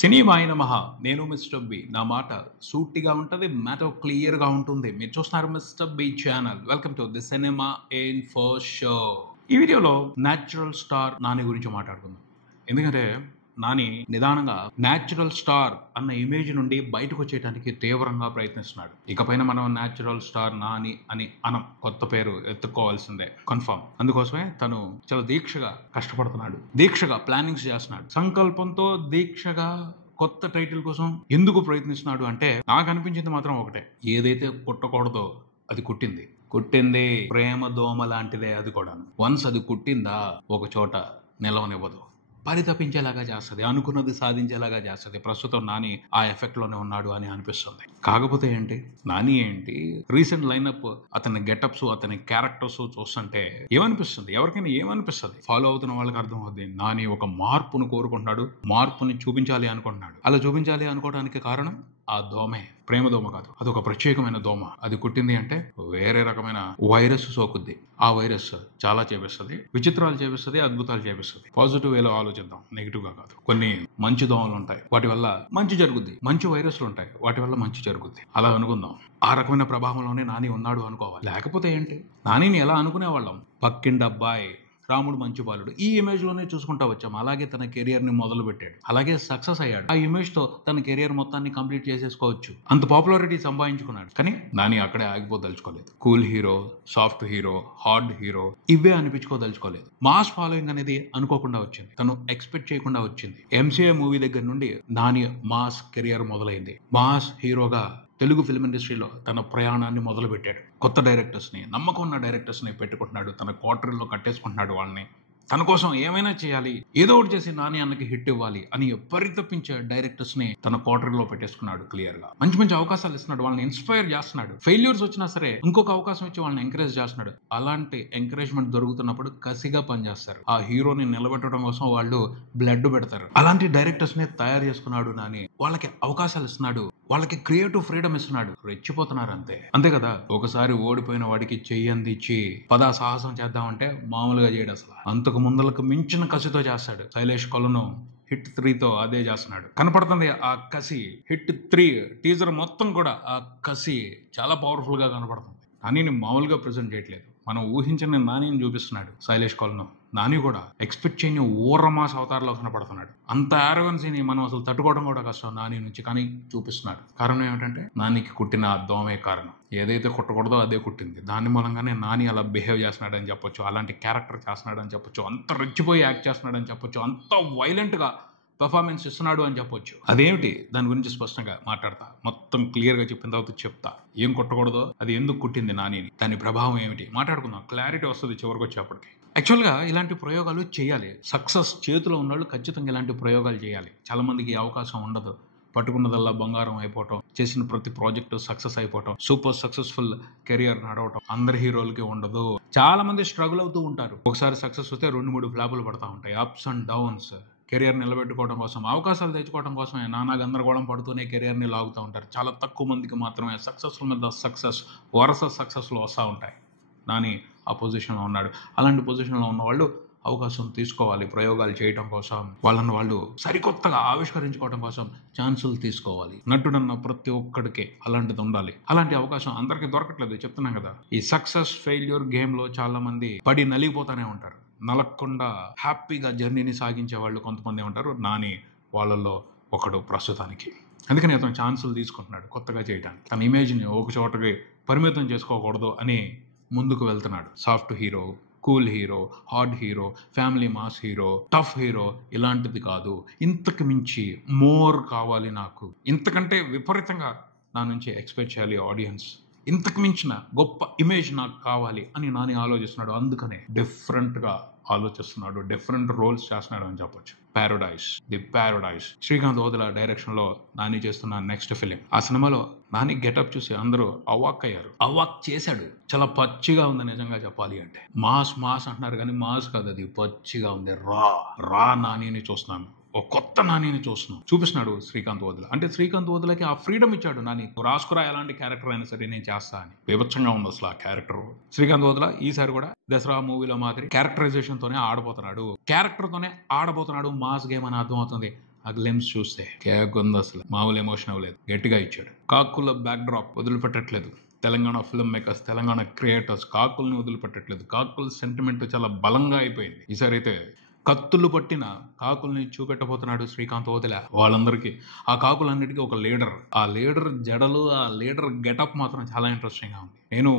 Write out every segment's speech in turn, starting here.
సినిమాయ నమః. నేను Mr B. నా మాట సూటిగా ఉంటుంది, మ్యాటర్ క్లియర్గా ఉంటుంది. మీరు చూస్తున్నారు Mr B channel. Welcome to the cinema info show. ఈ వీడియోలో న్యాచురల్ స్టార్ నాని గురించి మాట్లాడుకుందాం. ఎందుకంటే నాని నిదానంగా న్యాచురల్ స్టార్ అన్న ఇమేజ్ నుండి బయటకు వచ్చేయడానికి తీవ్రంగా ప్రయత్నిస్తున్నాడు. ఇకపైన మనం న్యాచురల్ స్టార్ నాని అని కొత్త పేరు ఎత్తుకోవాల్సిందే కన్ఫర్మ్. అందుకోసమే తను చాలా దీక్షగా కష్టపడుతున్నాడు, దీక్షగా ప్లానింగ్స్ చేస్తున్నాడు. సంకల్పంతో దీక్షగా కొత్త టైటిల్ కోసం ఎందుకు ప్రయత్నిస్తున్నాడు అంటే, నాకు అనిపించింది మాత్రం ఒకటే, ఏదైతే కుట్టకూడదో అది కుట్టింది ప్రేమ దోమ లాంటిదే. అది కూడా వన్స్ అది కుట్టిందా ఒక చోట నిలవనివ్వదు, పరితపించేలాగా చేస్తుంది, అనుకున్నది సాధించేలాగా చేస్తుంది. ప్రస్తుతం నాని ఆ ఎఫెక్ట్ లోనే ఉన్నాడు అని అనిపిస్తుంది. కాకపోతే ఏంటి, నాని ఏంటి రీసెంట్ లైనప్, అతని గెటప్స్, అతని క్యారెక్టర్స్ చూస్తుంటే ఏమనిపిస్తుంది, ఎవరికైనా ఏమనిపిస్తుంది, ఫాలో అవుతున్న వాళ్ళకి అర్థం అవుతుంది. నాని ఒక మార్పును కోరుకుంటున్నాడు, మార్పుని చూపించాలి అనుకుంటున్నాడు. అలా చూపించాలి అనుకోవడానికి కారణం ఆ దోమే, ప్రేమ దోమ కాదు, అది ఒక ప్రత్యేకమైన దోమ. అది కుట్టింది అంటే వేరే రకమైన వైరస్ సోకుద్ది. ఆ వైరస్ చాలా చేపిస్తుంది, విచిత్రాలు చేపిస్తుంది, అద్భుతాలు చేపిస్తుంది. పాజిటివ్ వేలో ఆలోచిద్దాం, నెగిటివ్ గా కాదు. కొన్ని మంచి దోమలు ఉంటాయి, వాటి వల్ల మంచి జరుగుద్ది. మంచి వైరస్లు ఉంటాయి, వాటి వల్ల మంచి జరుగుద్ది. అలా అనుకుందాం. ఆ రకమైన ప్రభావంలోనే నాని ఉన్నాడు అనుకోవాలి. లేకపోతే ఏంటి, నానిని ఎలా అనుకునేవాళ్ళం, పక్కింటి అబ్బాయి, రాముడు మంచి బాలుడు, ఈ ఇమేజ్ లోనే చూసుకుంటా వచ్చాం. అలాగే తన కెరియర్ ని మొదలు పెట్టాడు, అలాగే సక్సెస్ అయ్యాడు. ఆ ఇమేజ్ తో తన కెరియర్ మొత్తాన్ని కంప్లీట్ చేసేసుకోవచ్చు, అంత పాపులారిటీ సంపాదించుకున్నాడు. కానీ నాని అక్కడే ఆగిపోదలుచుకోలేదు. Cool hero, soft hero, hard hero ఇవే అనిపించుకోదలుచుకోలేదు. మాస్ ఫాలోయింగ్ అనేది అనుకోకుండా వచ్చింది, తను ఎక్స్పెక్ట్ చేయకుండా వచ్చింది. ఎంసీఏ మూవీ దగ్గర నుండి నాని మాస్ కెరియర్ మొదలైంది. మాస్ హీరోగా తెలుగు ఫిల్మ్ ఇండస్ట్రీలో తన ప్రయాణాన్ని మొదలు పెట్టాడు. కొత్త డైరెక్టర్స్ని, నమ్మకం ఉన్న డైరెక్టర్స్ని పెట్టుకుంటున్నాడు, తన క్వార్టర్లో కట్టేసుకుంటున్నాడు వాళ్ళని. తన కోసం ఏమైనా చేయాలి, ఏదో ఒకటి చేసి నాని అన్నకి హిట్ ఇవ్వాలి అని పరితపించే డైరెక్టర్స్ ని తన క్వార్టర్లో పెట్టేసుకున్నాడు. క్లియర్ గా మంచి మంచి అవకాశాలు ఇస్తున్నాడు, వాళ్ళని ఇన్స్పైర్ చేస్తున్నాడు. ఫెయిల్యూర్స్ వచ్చినా సరే ఇంకొక అవకాశం ఇచ్చి వాళ్ళని ఎంకరేజ్ చేస్తున్నాడు. అలాంటి ఎంకరేజ్మెంట్ దొరుకుతున్నప్పుడు కసిగా పనిచేస్తారు. ఆ హీరోని నిలబెట్టడం కోసం వాళ్ళు బ్లడ్ పెడతారు. అలాంటి డైరెక్టర్స్ ని తయారు చేసుకున్నాడు నాని. వాళ్ళకి అవకాశాలు ఇస్తున్నాడు, వాళ్ళకి క్రియేటివ్ ఫ్రీడమ్ ఇస్తున్నాడు. రెచ్చిపోతున్నారు అంతే కదా. ఒకసారి ఓడిపోయిన వాడికి చెయ్యందిచ్చి పదా సాహసం చేద్దామంటే మామూలుగా చేయడు అసలు. అంతకు ముందలకు మించిన కసితో చేస్తాడు. శైలేష్ కొలను హిట్ 3తో అదే చేస్తున్నాడు. కనపడుతుంది ఆ కసి. హిట్ 3 టీజర్ మొత్తం కూడా ఆ కసి చాలా పవర్ఫుల్ గా కనపడుతుంది. నానిని మామూలుగా ప్రెజెంట్ చేయట్లేదు, మనం ఊహించిన నానిని చూపిస్తున్నాడు శైలేష్ కొలను. నాని కూడా ఎక్స్పెక్ట్ చేయని ఊరమాస్ అవతారంలో కనపడుతున్నాడు. అంత ఆరోగన్సీని మనం అసలు తట్టుకోవడం కూడా కష్టం నాని నుంచి, కానీ చూపిస్తున్నాడు. కారణం ఏమిటంటే నానికి కుట్టిన ఆ దోమే కారణం. ఏదైతే కుట్టకూడదో అదే కుట్టింది. దాని మూలంగానే నాని అలా బిహేవ్ చేస్తున్నాడని చెప్పొచ్చు, అలాంటి క్యారెక్టర్ చేస్తున్నాడని చెప్పొచ్చు, అంత రెచ్చిపోయి యాక్ట్ చేస్తున్నాడని చెప్పొచ్చు, అంత వైలెంట్ గా పెర్ఫార్మెన్స్ ఇస్తున్నాడు అని చెప్పొచ్చు. అదేమిటి, దాని గురించి స్పష్టంగా మాట్లాడతా, మొత్తం క్లియర్ గా చెప్పిన తర్వాత చెప్తా. ఏం కుట్టకూడదో, అది ఎందుకు కుట్టింది నానిని, దాని ప్రభావం ఏమిటి మాట్లాడుకుందాం. క్లారిటీ వస్తుంది చివరికి వచ్చేప్పటికి. యాక్చువల్గా ఇలాంటి ప్రయోగాలు చేయాలి. సక్సెస్ చేతిలో ఉన్నవాళ్ళు ఖచ్చితంగా ఇలాంటి ప్రయోగాలు చేయాలి. చాలా మందికి అవకాశం ఉండదు. పట్టుకున్నదల్లా బంగారం అయిపోవటం, చేసిన ప్రతి ప్రాజెక్టు సక్సెస్ అయిపోవటం, సూపర్ సక్సెస్ఫుల్ కెరియర్ నడవటం అందరి హీరోలకి ఉండదు. చాలా మంది స్ట్రగుల్ అవుతూ ఉంటారు. ఒకసారి సక్సెస్ వస్తే 2-3 ఫ్లాపులు పడతా ఉంటాయి, అప్స్ అండ్ డౌన్స్. కెరియర్ నిలబెట్టుకోవడం కోసం, అవకాశాలు తెచ్చుకోవడం కోసమే నానా గందరగోళం పడుతూనే కెరియర్ని లాగుతూ ఉంటారు. చాలా తక్కువ మందికి మాత్రమే సక్సెస్ఫుల్ మీద సక్సెస్, వరుస సక్సెస్లు వస్తూ ఉంటాయి. నాని ఆ పొజిషన్లో ఉన్నాడు. అలాంటి పొజిషన్లో ఉన్న వాళ్ళు అవకాశం తీసుకోవాలి, ప్రయోగాలు చేయడం కోసం, వాళ్ళని వాళ్ళు సరికొత్తగా ఆవిష్కరించుకోవడం కోసం ఛాన్సులు తీసుకోవాలి. నటుడన్న ప్రతి ఒక్కడికి అలాంటిది ఉండాలి. అలాంటి అవకాశం అందరికీ దొరకట్లేదు, చెప్తున్నాం కదా. ఈ సక్సెస్ ఫెయిల్యూర్ గేమ్లో చాలా మంది పడి నలిగిపోతూనే ఉంటారు. నలగకుండా హ్యాపీగా జర్నీని సాగించే వాళ్ళు కొంతమంది ఉంటారు. నాని వాళ్ళల్లో ఒకడు ప్రస్తుతానికి. అందుకని అతను ఛాన్సులు తీసుకుంటున్నాడు కొత్తగా చేయడానికి. తన ఇమేజ్ని ఒక చోటకి పరిమితం చేసుకోకూడదు అని ముందుకు వెళ్తున్నాడు. Soft hero, cool hero, hard hero, family mass hero, tough hero ఇలాంటిది కాదు. ఇంతకు మించి మోర్ కావాలి నాకు, ఇంతకంటే విపరీతంగా నా నుంచి ఎక్స్పెక్ట్ చేయాలి ఆడియన్స్, ఇంతకు మించిన గొప్ప ఇమేజ్ నాకు కావాలి అని నాని ఆలోచిస్తున్నాడు. అందుకనే డిఫరెంట్గా ఆలోచిస్తున్నాడు, డిఫరెంట్ రోల్స్ చేస్తున్నాడు అని చెప్పొచ్చు. ది ప్యారడైజ్ శ్రీకాంత్ ఓదెల డైరెక్షన్లో నాని చేస్తున్న నెక్స్ట్ ఫిలిం. ఆ సినిమాలో నాని గెటప్ చూసి అందరూ అవాక్ అయ్యారు. అవాక్ చేశాడు. చాలా పచ్చిగా ఉంది నిజంగా చెప్పాలి అంటే. మాస్ అంటున్నారు కానీ మాస్ కాదు, అది పచ్చిగా ఉంది. రా నానిని చూస్తున్నాను, ఓ కొత్త నానిని చూపిస్తున్నాడు శ్రీకాంత్ ఓదెల. అంటే శ్రీకాంత్ ఓదెలకి ఆ ఫ్రీడమ్ ఇచ్చాడు నాని. రాసుకురా ఎలాంటి క్యారెక్టర్ అయినా సరే నేను చేస్తా అని. వివచ్చంగా ఉంది అసలు ఆ క్యారెక్టర్. శ్రీకాంత్ ఓదెల ఈసారి కూడా దసరా మూవీలో మాదిరి క్యారెక్టరైజేషన్ తోనే ఆడబోతున్నాడు, మాస్ గేమ్ అని అర్థం అవుతుంది. ఆ గ్లిమ్స్ చూస్తే కేక్ ఉంది, అసలు మామూలు ఎమోషన్ అవ్వలేదు, గట్టిగా ఇచ్చాడు. కాకుల బ్యాక్ డ్రాప్ వదిలిపెట్టట్లేదు. Telangana film makers, Telangana creators కాకుల్ని వదిలిపెట్టట్లేదు. కాకుల సెంటిమెంట్ చాలా బలంగా అయిపోయింది. ఈసారి అయితే కత్తులు పట్టిన కాకుల్ని చూపెట్టబోతున్నాడు శ్రీకాంత్ ఓదెల వాళ్ళందరికీ. ఆ కాకులన్నిటికీ ఒక లీడర్. ఆ లీడర్ జడలు, ఆ లీడర్ గెటప్ మాత్రం చాలా ఇంట్రెస్టింగ్గా ఉంది. నేను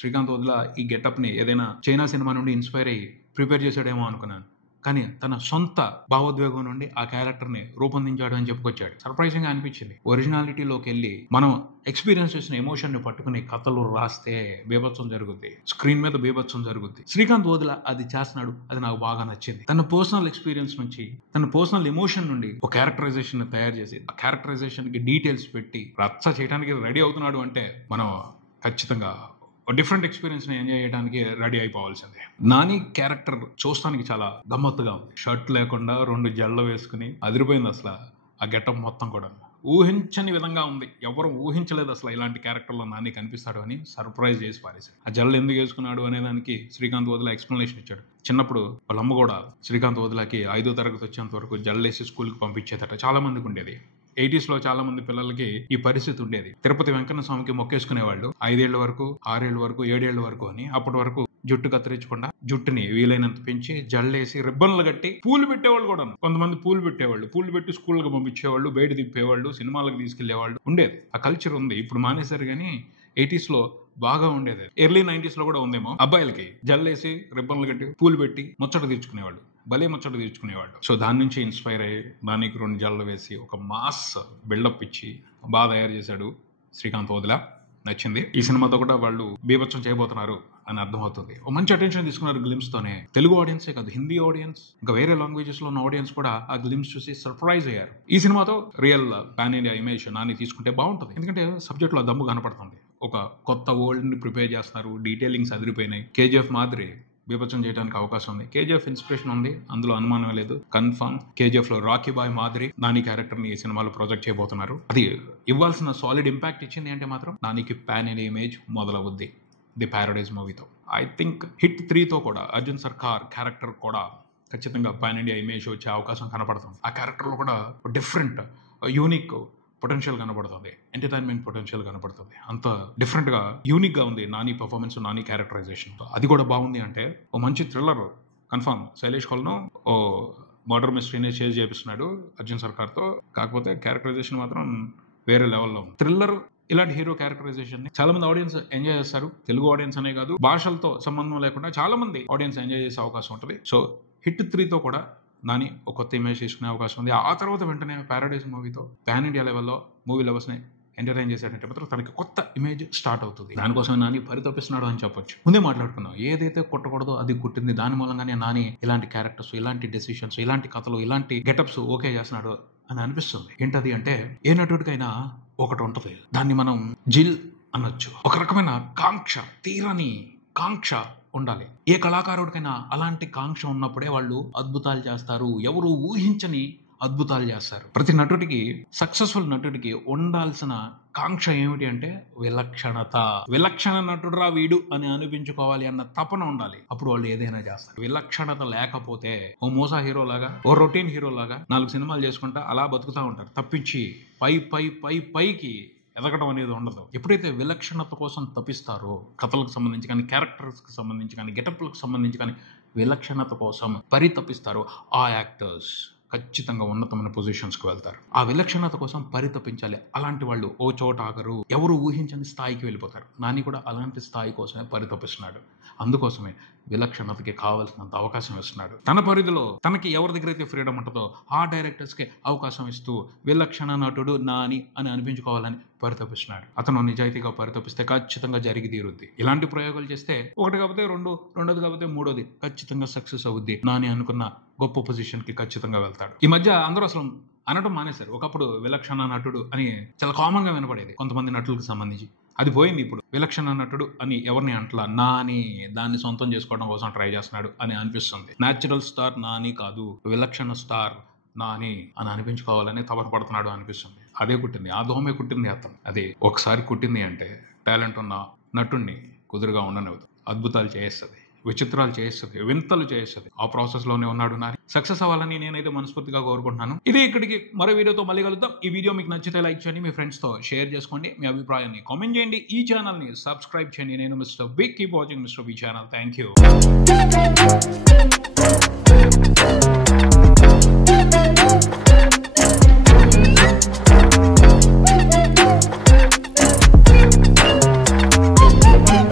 శ్రీకాంత్ ఓదెల ఈ గెటప్ని ఏదైనా చైనా సినిమా నుండి ఇన్స్పైర్ అయ్యి ప్రిపేర్ చేశాడేమో అనుకున్నాను, కానీ తన సొంత భావోద్వేగం నుండి ఆ క్యారెక్టర్ని రూపొందించాడు అని చెప్పుకొచ్చాడు. సర్ప్రైజింగ్ గా అనిపించింది. ఒరిజినాలిటీలోకి వెళ్ళి మనం ఎక్స్పీరియన్స్ చేసిన ఎమోషన్ ని పట్టుకుని కథలు రాస్తే బీభత్సం జరుగుద్ది, స్క్రీన్ మీద బీభత్సం జరుగుద్ది. శ్రీకాంత్ ఓదెల అది చేస్తున్నాడు, అది నాకు బాగా నచ్చింది. తన పర్సనల్ ఎక్స్పీరియన్స్ నుంచి, తన పర్సనల్ ఎమోషన్ నుండి ఒక క్యారెక్టరైజేషన్ తయారు చేసి ఆ క్యారెక్టరైజేషన్ కి డీటెయిల్స్ పెట్టి రచ్చ చేయడానికి రెడీ అవుతున్నాడు అంటే మనం ఖచ్చితంగా డిఫరెంట్ ఎక్స్పీరియన్స్ ని ఎంజాయ్ చేయడానికి రెడీ అయిపోవాల్సిందే. నాని క్యారెక్టర్ చూస్తానికి చాలా గమ్మత్తుగా ఉంది. షర్ట్ లేకుండా 2 జళ్ళు వేసుకుని అదిరిపోయింది అసలు. ఆ గెటప్ మొత్తం కూడా ఊహించని విధంగా ఉంది. ఎవరు ఊహించలేదు అసలు ఇలాంటి క్యారెక్టర్లో నాని కనిపిస్తాడు అని. సర్ప్రైజ్ చేసి పారేశాడు. ఆ జల్లు ఎందుకు వేసుకున్నాడు అనే దానికి శ్రీకాంత్ ఓదెల ఎక్స్ప్లెనేషన్ ఇచ్చాడు. చిన్నప్పుడు వాళ్ళ అమ్మ కూడా శ్రీకాంత్ ఓదెలకి 5వ తరగతి వచ్చేంత వరకు జల్లేసి స్కూల్కి పంపించేదట. చాలా మందికి ఉండేది. 80s లో చాలా మంది పిల్లలకి ఈ పరిస్థితి ఉండేది. తిరుపతి వెంకన్న స్వామికి మొక్కేసుకునేవాళ్ళు 5 ఏళ్ల వరకు, 6 ఏళ్ల వరకు, 7 ఏళ్ల వరకు అని. అప్పటి వరకు జుట్టు కత్తిరించకుండా జుట్టుని వీలైనంత పెంచి జల్లేసి రిబ్బన్లు కట్టి పూలు పెట్టేవాళ్ళు కూడా. కొంతమంది పూలు పెట్టేవాళ్ళు, పూలు పెట్టి స్కూల్కి పంపించేవాళ్ళు, బయట తిప్పేవాళ్ళు, సినిమాలకు తీసుకెళ్లేవాళ్ళు. ఉండేది. ఆ కల్చర్ ఉంది. ఇప్పుడు మానేశారు కానీ 80s లో బాగా ఉండేది. ఎర్లీ 90s లో కూడా ఉందేమో. అబ్బాయిలకి జల్లేసి రిబ్బన్లు కట్టి పూలు పెట్టి ముచ్చట తీర్చుకునేవాళ్ళు, భలే ముచ్చట తీర్చుకునేవాళ్ళు. సో దాని నుంచి ఇన్స్పైర్ అయ్యి దానికి 2 జల్లు వేసి ఒక మాస్ బిల్డప్ ఇచ్చి బాగా తయారు చేశాడు శ్రీకాంత్ ఓదెల. నచ్చింది. ఈ సినిమాతో కూడా వాళ్ళు బీభత్సం చేయబోతున్నారు అని అర్థమవుతుంది. ఒక మంచి అటెన్షన్ తీసుకున్నారు గ్లిమ్స్ తోనే. తెలుగు ఆడియన్సే కాదు, హిందీ ఆడియన్స్, ఇంకా వేరే లాంగ్వేజెస్ లో ఉన్న ఆడియన్స్ కూడా ఆ గ్లిమ్స్ చూసి సర్ప్రైజ్ అయ్యారు. ఈ సినిమాతో real pan India image Nani తీసుకుంటే బాగుంటుంది. ఎందుకంటే సబ్జెక్ట్ లో దమ్ము కనపడుతుంది. ఒక కొత్త వరల్డ్ ని ప్రిపేర్ చేస్తున్నారు. డీటెయిలింగ్స్ అదిరిపోయినాయి. కేజీఎఫ్ మాదిరి బీభత్సం చేయడానికి అవకాశం ఉంది. కేజీఎఫ్ ఇన్స్పిరేషన్ ఉంది, అందులో అనుమానం లేదు. కన్ఫర్మ్ కేజీఎఫ్ లో రాకీ బాయ్ మాదిరి నాని క్యారెక్టర్ ని ఈ సినిమాలో ప్రొజెక్ట్ చేయబోతున్నారు. అది ఇవ్వాల్సిన సాలిడ్ ఇంపాక్ట్ ఇచ్చింది అంటే మాత్రం నానికి పాన్ ఇండియా ఇమేజ్ మొదలవుద్ది ది ప్యారడైజ్ మూవీతో. ఐ థింక్ హిట్ 3తో కూడా అర్జున్ సర్కార్ క్యారెక్టర్ కూడా ఖచ్చితంగా పాన్ ఇండియా ఇమేజ్ వచ్చే అవకాశం కనపడుతుంది. ఆ క్యారెక్టర్లో కూడా డిఫరెంట్ యూనిక్ పొటెన్షియల్ కనబడుతుంది, ఎంటర్టైన్మెంట్ పొటెన్షియల్ కనబడుతుంది. అంత డిఫరెంట్ గా యూనిక్ గా ఉంది నాని పర్ఫార్మెన్స్, నాని క్యారెక్టరైజేషన్. అది కూడా బాగుంది అంటే ఓ మంచి థ్రిల్లర్ కన్ఫర్మ్. శైలేష్ ఖోల్ను ఓ మర్డర్ మిస్టరీని చేజ్ చేపిస్తున్నాడు అర్జున్ సర్కార్తో. కాకపోతే క్యారెక్టరైజేషన్ మాత్రం వేరే లెవెల్లో ఉంది. థ్రిల్లర్ ఇలాంటి హీరో క్యారెక్టరైజేషన్ ని చాలా మంది ఆడియన్స్ ఎంజాయ్ చేస్తారు. తెలుగు ఆడియన్స్ అనే కాదు, భాషలతో సంబంధం లేకుండా చాలా మంది ఆడియన్స్ ఎంజాయ్ చేసే అవకాశం ఉంటుంది. సో హిట్ 3తో కూడా నాని ఒక కొత్త ఇమేజ్ తీసుకునే అవకాశం ఉంది. ఆ తర్వాత వెంటనే ప్యారడైజ్ మూవీతో పాన్ ఇండియా లెవెల్లో మూవీ లవర్స్ ని ఎంటర్టైన్ చేసేటంటే మాత్రం తనకి కొత్త ఇమేజ్ స్టార్ట్ అవుతుంది. దానికోసం నాని పరితపిస్తున్నాడు అని చెప్పొచ్చు. ముందే మాట్లాడుకున్నాం, ఏదైతే కొట్టకూడదో అది కుట్టింది. దాని మూలంగానే నాని ఇలాంటి క్యారెక్టర్స్, ఇలాంటి డెసిషన్స్, ఇలాంటి కథలు, ఇలాంటి గెటప్స్ ఓకే చేస్తున్నాడు అని అనిపిస్తుంది. ఏంటది అంటే ఏ నటుడికైనా ఒకటి ఉంటుంది, దాన్ని మనం జిల్ అనొచ్చు. ఒక రకమైన కాంక్ష, తీరని కాంక్ష ఉండాలి. ఏ కళాకారుడికైనా అలాంటి కాంక్ష ఉన్నప్పుడే వాళ్ళు అద్భుతాలు చేస్తారు. ఎవరు ఊహించని అద్భుతాలు చేస్తారు. ప్రతి నటుడికి, సక్సెస్ఫుల్ నటుడికి ఉండాల్సిన కాంక్ష ఏమిటి అంటే విలక్షణత. విలక్షణ నటుడురా వీడు అని అనిపించుకోవాలి అన్న తపన ఉండాలి. అప్పుడు వాళ్ళు ఏదైనా చేస్తారు. విలక్షణత లేకపోతే ఓ మోసా హీరో లాగా, ఓ రొటీన్ హీరో లాగా 4 సినిమాలు చేసుకుంటా అలా బతుకుతా ఉంటారు. తప్పించి పైకి ఎదగడం అనేది ఉండదు. ఎప్పుడైతే విలక్షణత కోసం తప్పిస్తారో, కథలకు సంబంధించి కానీ, క్యారెక్టర్స్కి సంబంధించి కానీ, గెటప్లకు సంబంధించి కానీ విలక్షణత కోసం పరితపిస్తారో ఆ యాక్టర్స్ ఖచ్చితంగా ఉన్నతమైన పొజిషన్స్కి వెళ్తారు. ఆ విలక్షణత కోసం పరితపించాలి. అలాంటి వాళ్ళు ఓ చోట ఆగరు, ఎవరు ఊహించని స్థాయికి వెళ్ళిపోతారు. నాని కూడా అలాంటి స్థాయి కోసమే పరితపిస్తున్నాడు. అందుకోసమే విలక్షణతకి కావాల్సినంత అవకాశం ఇస్తున్నాడు. తన పరిధిలో తనకి ఎవరి దగ్గర అయితే ఫ్రీడమ్ ఉంటుందో ఆ డైరెక్టర్స్కి అవకాశం ఇస్తూ విలక్షణ నటుడు నాని అని అనిపించుకోవాలని పరితపిస్తున్నాడు. అతను నిజాయితీగా పరితపిస్తే ఖచ్చితంగా జరిగి తీరుద్ది. ఇలాంటి ప్రయోగాలు చేస్తే ఒకటి కాకపోతే రెండోది కాకపోతే మూడోది ఖచ్చితంగా సక్సెస్ అవుద్ది. నాని అనుకున్న గొప్ప పొజిషన్ కి ఖచ్చితంగా వెళ్తాడు. ఈ మధ్య అందరూ అసలు అనడం మానేశారు. ఒకప్పుడు విలక్షణ నటుడు అని చాలా కామన్ గా వినపడేది కొంతమంది నటులకు సంబంధించి. అది పోయింది. ఇప్పుడు విలక్షణ నటుడు అని ఎవరిని అంటలా, నాని దాన్ని సొంతం చేసుకోవడం కోసం ట్రై చేస్తున్నాడు అని అనిపిస్తుంది. న్యాచురల్ స్టార్ నాని కాదు, విలక్షణ స్టార్ నాని అని అనిపించుకోవాలని తపనపడుతున్నాడు అనిపిస్తుంది. అదే కుట్టింది, ఆ దోమే కుట్టింది అతను. అది ఒకసారి కుట్టింది అంటే టాలెంట్ ఉన్న నటుడిని కుదురుగా ఉండనివ్వదు, అద్భుతాలు చేస్తుంది. విచిత్రాలు చేస్తుంది, వింతలు చేస్తుంది. ఆ ప్రాసెస్ లోనే ఉన్నాడు నాని. సక్సెస్ అవ్వాలని నేనైతే మనస్ఫూర్తిగా కోరుకుంటున్నాను. ఇది ఇక్కడికి మరో వీడియోతో మళ్ళీ కలుద్దాం. ఈ వీడియో మీకు నచ్చితే లైక్ చేయండి, మీ ఫ్రెండ్స్ తో షేర్ చేసుకోండి, మీ అభిప్రాయాన్ని కామెంట్ చేయండి, ఈ ఛానల్ ని సబ్స్క్రైబ్ చేయండి. నేను Mr B. Keep watching Mr B channel. Thank you.